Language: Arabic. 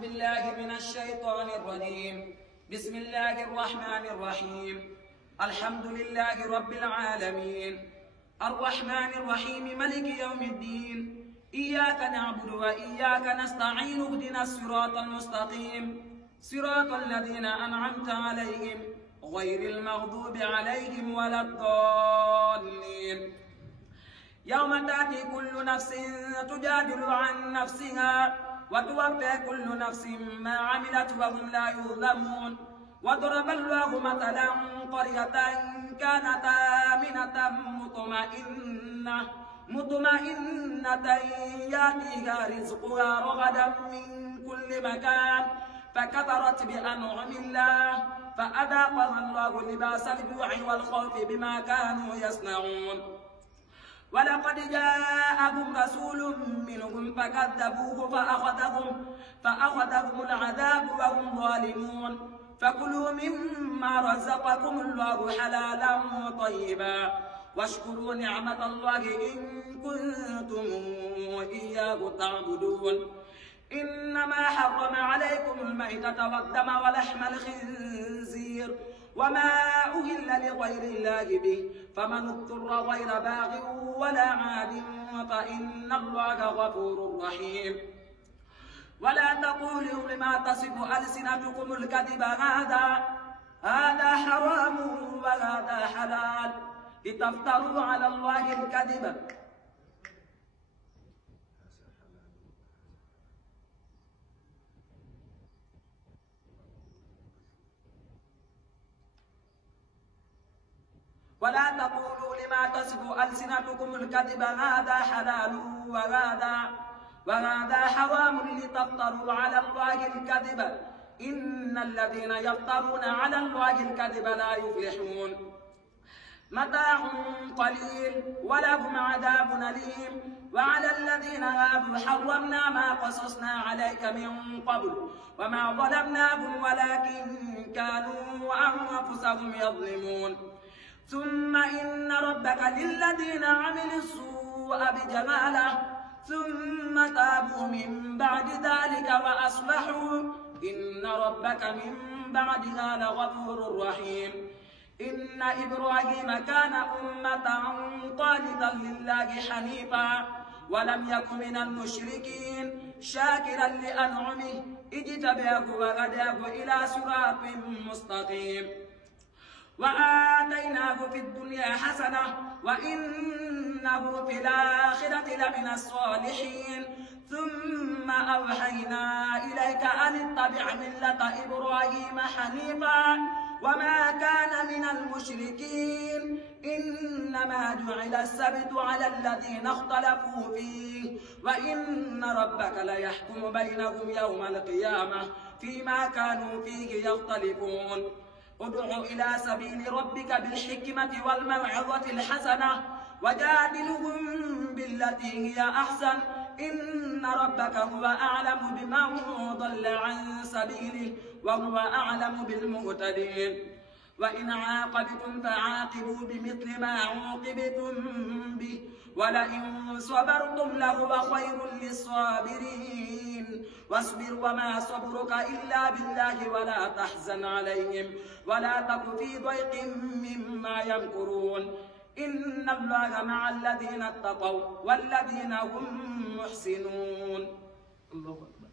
بالله من الشيطان الرجيم. بسم الله الرحمن الرحيم. الحمد لله رب العالمين الرحمن الرحيم ملك يوم الدين. إياك نعبد وإياك نستعين. اهدنا الصراط المستقيم صراط الذين أنعمت عليهم غير المغضوب عليهم ولا الضالين. يوم تأتي كل نفس تجادل عن نفسها وتوفى كل نفس ما عملت وهم لا يظلمون. وضرب الله مثلا قرية كانت آمنة مطمئنة يأتيها رزقها رغدا من كل مكان فكفرت بأنعم الله فأذاقها الله لباس الجوع والخوف بما كانوا يصنعون. ولقد جاءهم رسول منهم فكذبوه فأخذهم العذاب وهم ظالمون. فكلوا مما رزقكم الله حلالا طيبا واشكروا نعمة الله إن كنتم إياه تعبدون. إنما حرم عليكم الميتة والدم ولحم الخنزير وما أهل لغير الله به فمن اضطر غير باغ ولا عاد فإن الله غفور رحيم. ولا تقولوا لما تصف ألسنتكم الكذب هذا حرام وهذا حلال لتفتروا على الله الكذب. ولا تقولوا لما تصف ألسنتكم الكذب هذا حلال وهذا حرام لتفتروا على الله الكذب. إن الذين يفترون على الله الكذب لا يفلحون. متاع قليل ولهم عذاب أليم. وعلى الذين هادوا حرمنا ما قصصنا عليك من قبل وما ظلمناهم ولكن كانوا أنفسهم يظلمون. ثم إن ربك للذين عملوا السوء بجهالة ثم تابوا من بعد ذلك وأصلحوا إن ربك من بعدها لغفور رحيم. إن إبراهيم كان أمة قانتا لله حنيفا ولم يك من المشركين شاكرا لأنعمه اجتباه وهداه إلى صراط مستقيم. وآتيناه في الدنيا حسنة وإنه في الآخرة لمن الصالحين. ثم أوحينا إليك أن اتبع ملة إبراهيم حنيفا وما كان من المشركين. إنما جعل السبت على الذين اختلفوا فيه وإن ربك ليحكم بينهم يوم القيامة فيما كانوا فيه يختلفون. ادع إلى سبيل ربك بالحكمة والموعظة الحسنة وجادلهم بالتي هي أحسن إن ربك هو أعلم بمن ضل عن سبيله وهو أعلم بالمهتدين. وإن عاقبتم فعاقبوا بمثل ما عوقبتم به ولئن صبرتم لهو خير للصابرين. واصبر وما صبرك إلا بالله ولا تحزن عليهم ولا تك في ضيق مما يمكرون. إن الله مع الذين اتقوا والذين هم محسنون. الله أكبر.